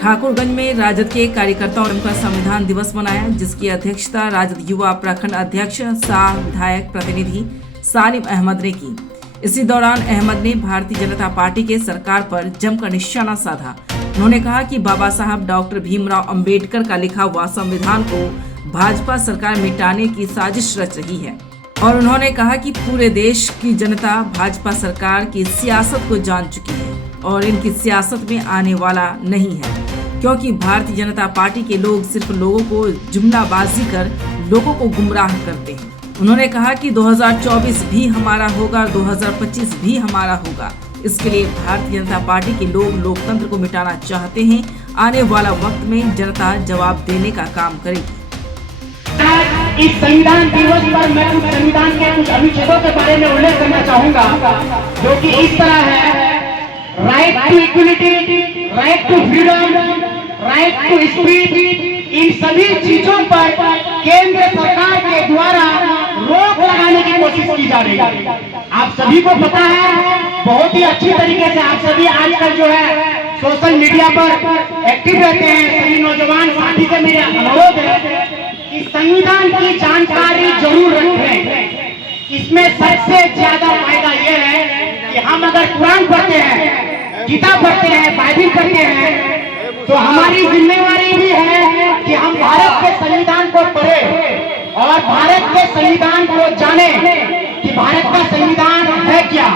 ठाकुरगंज में राजद के कार्यकर्ताओं ने उनका संविधान दिवस मनाया, जिसकी अध्यक्षता राजद युवा प्रखंड अध्यक्ष सह विधायक प्रतिनिधि सालिम अहमद ने की। इसी दौरान अहमद ने भारतीय जनता पार्टी के सरकार पर जमकर निशाना साधा। उन्होंने कहा कि बाबा साहब डॉक्टर भीमराव अंबेडकर का लिखा हुआ संविधान को भाजपा सरकार मिटाने की साजिश रच रही है और उन्होंने कहा कि पूरे देश की जनता भाजपा सरकार की सियासत को जान चुकी है और इनकी सियासत में आने वाला नहीं है, क्योंकि भारतीय जनता पार्टी के लोग सिर्फ लोगों को जुमलाबाजी कर लोगों को गुमराह करते हैं। उन्होंने कहा कि 2024 भी हमारा होगा, 2025 भी हमारा होगा। इसके लिए भारतीय जनता पार्टी के लोग लोकतंत्र को मिटाना चाहते हैं। आने वाला वक्त में जनता जवाब देने का काम करेगी। इस संविधान दिवस पर मैं कुछ संविधान के कुछ अनुच्छेदों के बारे में उल्लेख करना चाहूंगा, जो कि इस तरह है: right to equality, right to freedom, right to speech. इन सभी चीजों पर केंद्र सरकार के द्वारा रोक लगाने की कोशिश की जा रही है। आप सभी को पता है, बहुत ही अच्छी तरीके से आप सभी आजकल जो है सोशल मीडिया पर एक्टिव रहते हैं। सभी नौजवान साथी से मेरा अनुरोध है कि संविधान की जानकारी जरूर रखें। इसमें सबसे ज्यादा फायदा यह है कि हम अगर कुरान पढ़ते हैं, गीता पढ़ते हैं, बाइबिल पढ़ते हैं, तो हमारी जिम्मेवारी भी है कि हम भारत के संविधान को पढ़ें और भारत के संविधान को जाने कि भारत का संविधान है क्या।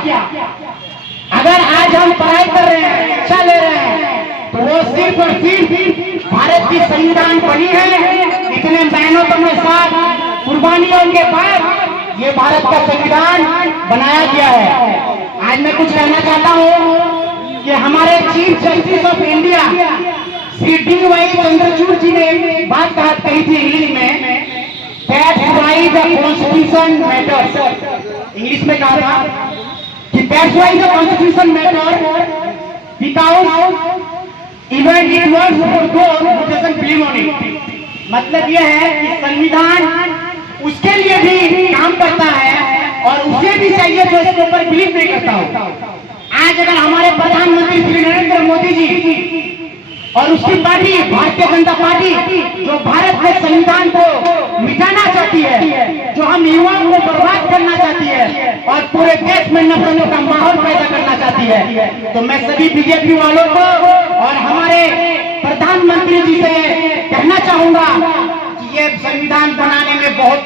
अगर आज हम पढ़ाई कर रहे हैं, शिक्षा ले रहे हैं, तो वो सिर्फ और सिर्फ भारत की संविधान पढ़ी है। इतने मेहनतों के साथ, कुर्बानियों के बाद ये भारत का संविधान बनाया गया है। आज मैं कुछ कहना चाहता हूँ कि हमारे chief justice of India Shri DY. Chandrachud ji ने एक बात कही थी इंग्लिश में, that's why the constitution matters. English में कहा था कि that's why the constitution matters because even it works for those who doesn't believe on it. मतलब यह है कि संविधान उसके लिए भी काम करता है और उसे भी चाहिए जो इसके ऊपर बिलीव नहीं करता हो। आज अगर हमारे प्रधानमंत्री श्री नरेंद्र मोदी जी और उसकी पार्टी भारतीय जनता पार्टी जो भारत के संविधान को मिटाना चाहती है, जो हम युवाओं को बर्बाद करना चाहती है और पूरे देश में नफरतों का माहौल पैदा करना चाहती है, तो मैं सभी बीजेपी वालों को और हमारे प्रधानमंत्री जी से कहना चाहूंगा कि ये संविधान बनाने में बहुत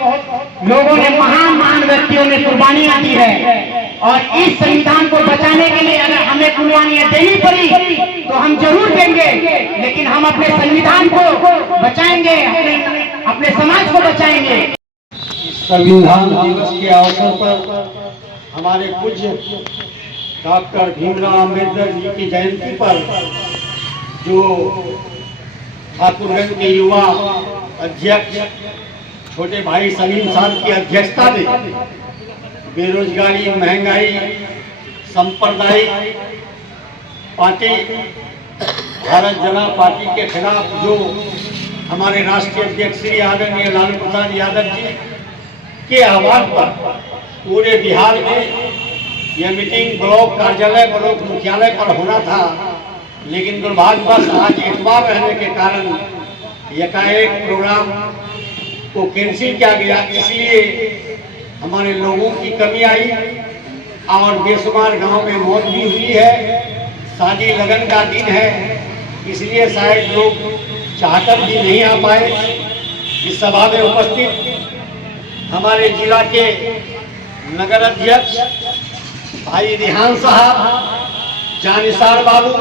लोगों ने, महान व्यक्तियों ने कुर्बानियां दी है और इस संविधान को बचाने के लिए अगर हमें कुर्बानियां देनी पड़ी तो हम जरूर देंगे, लेकिन हम अपने संविधान को बचाएंगे, अपने समाज को बचाएंगे। संविधान दिवस के अवसर पर हमारे पूज्य डॉक्टर भीमराव अंबेडकर जी की जयंती पर जो ठाकुरगंज के युवा अध्यक्ष छोटे भाई सलीम साहब की अध्यक्षता में बेरोजगारी, महंगाई, सांप्रदायिक पार्टी भारत जनता पार्टी के खिलाफ जो हमारे राष्ट्रीय अध्यक्ष श्री आदरणीय लालू प्रसाद यादव जी के आह्वान पर पूरे बिहार में यह मीटिंग ब्लॉक कार्यालय, ब्लॉक मुख्यालय पर होना था, लेकिन दुर्भाग्यवश आज इतवार रहने के कारण एकाएक प्रोग्राम को कैंसिल किया गया। इसलिए हमारे लोगों की कमी आई और बेशुमार गांव में मौत भी हुई है। शादी लगन का दिन है, इसलिए शायद लोग चाहकर भी नहीं आ पाए। इस सभा में उपस्थित हमारे जिला के नगर अध्यक्ष भाई रिहान साहब, जानिसार बाबू,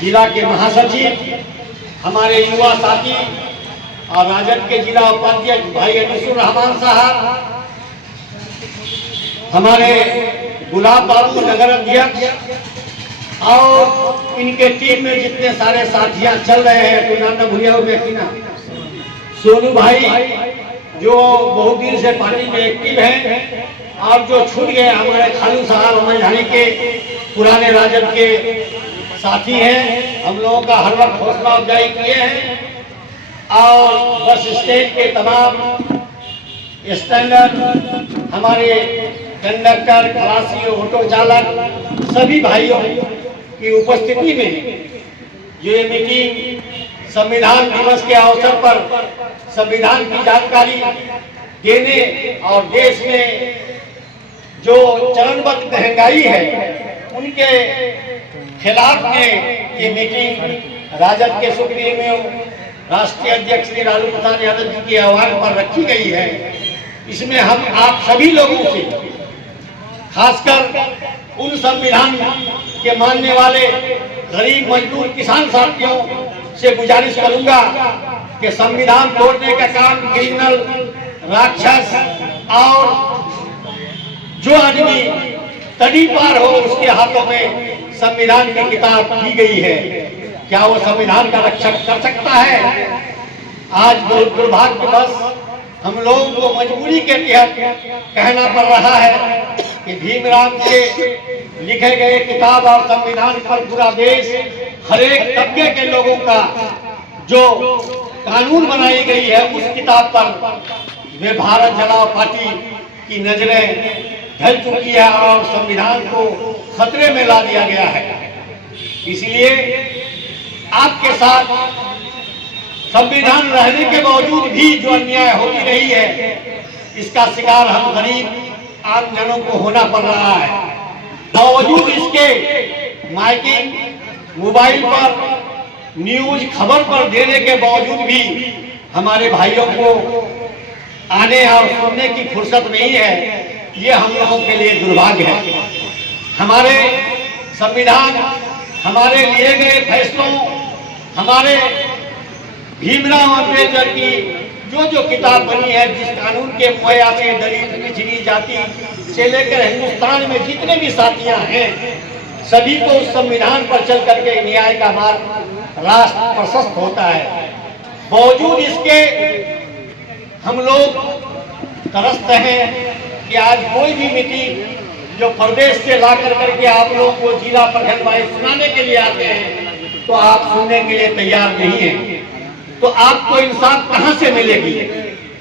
जिला के महासचिव, हमारे युवा साथी और राजद के जिला उपाध्यक्ष भाई अनिसुर रहमान साहब, हमारे गुलाब बाबू नगर अध्यक्ष और इनके टीम में जितने सारे साथियां चल रहे हैं, तो नाम न भूलिया ना, सोनू भाई जो बहुत दिन से पार्टी में एक्टिव हैं और जो छूट गए हमारे खालू साहब मझानी के पुराने राजद के साथी हैं, हम लोगों का हर वक्त हौसला अफजाई किए हैं और बस स्टैंड के तमाम स्टैंडर्ड, हमारे कंडक्टर, खलासी, ऑटो चालक, सभी भाइयों की उपस्थिति में ये मीटिंग संविधान दिवस के अवसर पर संविधान की जानकारी देने और देश में जो चरणबद्ध महंगाई है उनके खिलाफ में ये मीटिंग राजद के सुप्रीमो राष्ट्रीय अध्यक्ष श्री लालू प्रसाद यादव जी के आह्वान पर रखी गई है। इसमें हम आप सभी लोगों से, खासकर उन संविधान के मानने वाले गरीब मजदूर किसान साथियों से गुजारिश करूंगा कि संविधान तोड़ने का काम क्रिमिनल, राक्षस और जो आदमी तड़ी पार हो उसके हाथों में संविधान की किताब दी गई है, क्या वो संविधान का रक्षण कर सकता है? आज दुर्भाग्यवश हम लोगों को मजबूरी के तहत कहना पड़ रहा है कि भीमराव के लिखे गए किताब और संविधान पर पूरा देश, हर एक तबके के लोगों का जो कानून बनाई गई है उस किताब पर वे भारत जलाओ पार्टी की नजरें ढल चुकी है और संविधान को खतरे में ला दिया गया है। इसलिए आपके साथ संविधान रहने के बावजूद भी जो अन्याय होती रही है इसका शिकार हम गरीब आम जनों को होना पड़ रहा है। बावजूद इसके माइकिंग, मोबाइल पर न्यूज, खबर पर देने के बावजूद भी हमारे भाइयों को आने और सुनने की फुर्सत नहीं है। ये हम लोगों के लिए दुर्भाग्य है। हमारे संविधान, हमारे लिए गए फैसलों, हमारे भीमराव अम्बेडकर की जो किताब बनी है, जिस कानून के मुहैया से दलित, पिछड़ी जाति से लेकर हिंदुस्तान में जितने भी साथियां हैं सभी को उस संविधान पर चल करके न्याय का मार्ग राष्ट्र प्रशस्त होता है। बावजूद इसके हम लोग तरसते हैं कि आज कोई भी मीटिंग जो प्रदेश से ला करके आप लोगों को जिला प्रखंड वाइज सुनाने के लिए आते हैं तो आप सुनने के लिए तैयार नहीं है। तो आपको इंसाफ कहां से मिलेगी?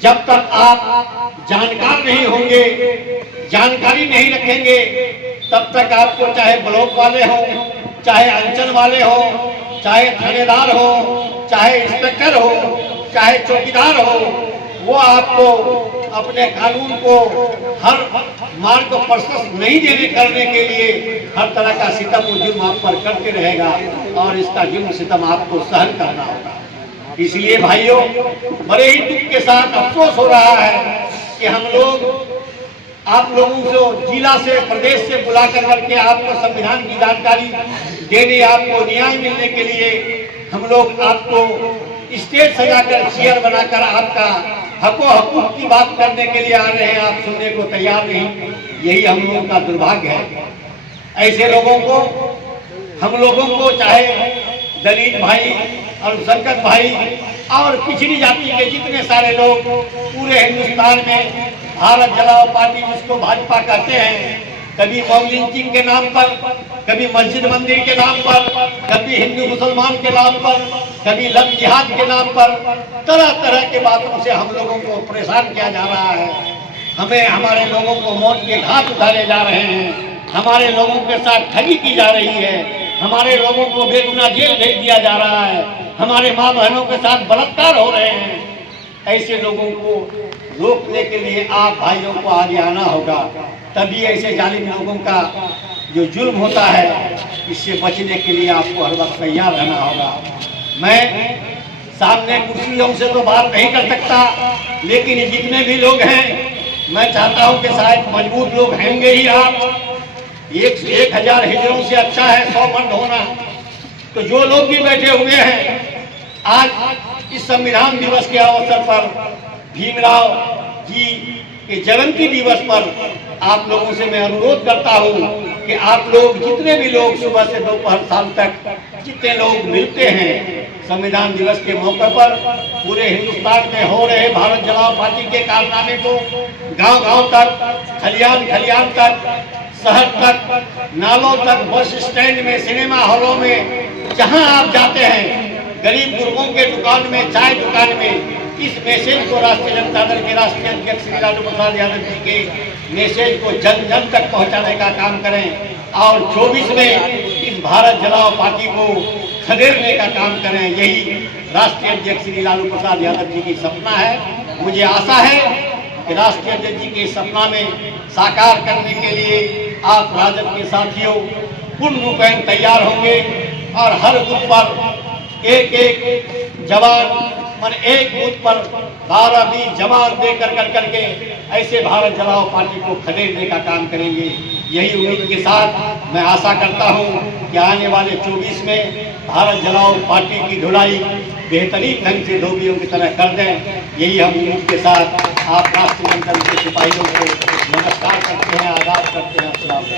जब तक आप जानकार नहीं होंगे, जानकारी नहीं रखेंगे, तब तक आपको चाहे ब्लॉक वाले हो, चाहे अंचल वाले हो, चाहे थानेदार हो, चाहे इंस्पेक्टर हो, चाहे चौकीदार हो, वो आपको अपने कानून को हर मार्ग को प्रशस्त नहीं देने करने के लिए हर तरह का सितम और जुर्म आप पर करते रहेगा और इसका जुर्म सितम आपको सहन करना होगा। इसलिए भाइयों, बड़े ही दुख के साथ अफसोस हो रहा है कि हम लोग आप लोगों को जिला से, प्रदेश से बुला करके आपको संविधान की जानकारी देने, आपको न्याय मिलने के लिए हम लोग आपको स्टेज सजाकर, चेयर बनाकर आपका हको हकूक की बात करने के लिए आ रहे हैं, आप सुनने को तैयार नहीं। यही हम लोगों का दुर्भाग्य है। ऐसे लोगों को, हम लोगों को, चाहे दलित भाई, अल्पसंख्यक भाई और पिछड़ी जाति के जितने सारे लोग पूरे हिंदुस्तान में भारत जलाओ पार्टी, जिसको भाजपा कहते हैं, कभी मॉब लिंचिंग के नाम पर, कभी मस्जिद मंदिर के नाम पर, कभी हिंदू मुसलमान के नाम पर, कभी लव जिहाद के नाम पर, तरह तरह के बातों से हम लोगों को परेशान किया जा रहा है। हमें, हमारे लोगों को मौत के घाट उतारे जा रहे हैं, हमारे लोगों के साथ ठगी की जा रही है, हमारे लोगों को बेगुनाह जेल भेज दिया जा रहा है, हमारे माँ बहनों के साथ बलात्कार हो रहे हैं। ऐसे लोगों को रोकने के लिए आप भाइयों को आगे आना होगा, तभी ऐसे जालिम लोगों का जो जुल्म होता है इससे बचने के लिए आपको हर वक्त तैयार रहना होगा। मैं सामने कुर्सियों से तो बात नहीं कर सकता, लेकिन जितने भी लोग हैं मैं चाहता हूं कि शायद मजबूत लोग होंगे ही आप। 1000 हिजड़ों से अच्छा है 100 मर्द होना। तो जो लोग भी बैठे हुए हैं आज इस संविधान दिवस के अवसर पर, भीमराव जी के जयंती दिवस पर आप लोगों से मैं अनुरोध करता हूं कि आप लोग, जितने भी लोग सुबह से दोपहर शाम तक जितने लोग मिलते हैं संविधान दिवस के मौके पर, पूरे हिंदुस्तान में हो रहे भारत जलाओ पार्टी के कारनामे को गांव-गांव तक, खलियान तक, शहर तक, नालों तक, बस स्टैंड में, सिनेमा हॉलों में, जहां आप जाते हैं, गरीब गुरबों के दुकान में, चाय दुकान में, इस मैसेज को राष्ट्रीय जनता दल के राष्ट्रीय अध्यक्ष श्री लालू प्रसाद यादव जी के मैसेज को जन जन तक पहुंचाने का काम करें और 24 में इस भारत जलाओ पार्टी को खदेड़ने का काम करें। यही राष्ट्रीय अध्यक्ष श्री लालू प्रसाद यादव जी की सपना है। मुझे आशा है कि राष्ट्रीय अध्यक्ष जी के सपना में साकार करने के लिए आप राजद के साथियों पूर्ण रूपेण तैयार होंगे और हर बूथ पर एक एक जवान और एक बूथ पर 12-20 जवान देकर करके ऐसे भारत जलाओ पार्टी को खदेड़ने का काम करेंगे। यही उम्मीद के साथ मैं आशा करता हूं कि आने वाले 24 में भारत जलाओ पार्टी की धुलाई बेहतरीन ढंग से धोबियों की तरह कर दें। यही हम उम्मीद के साथ आप राष्ट्रीय मंडल के सिपाहियों को नमस्कार करते हैं, आदाब करते हैं। अस्सलाम वालेकुम।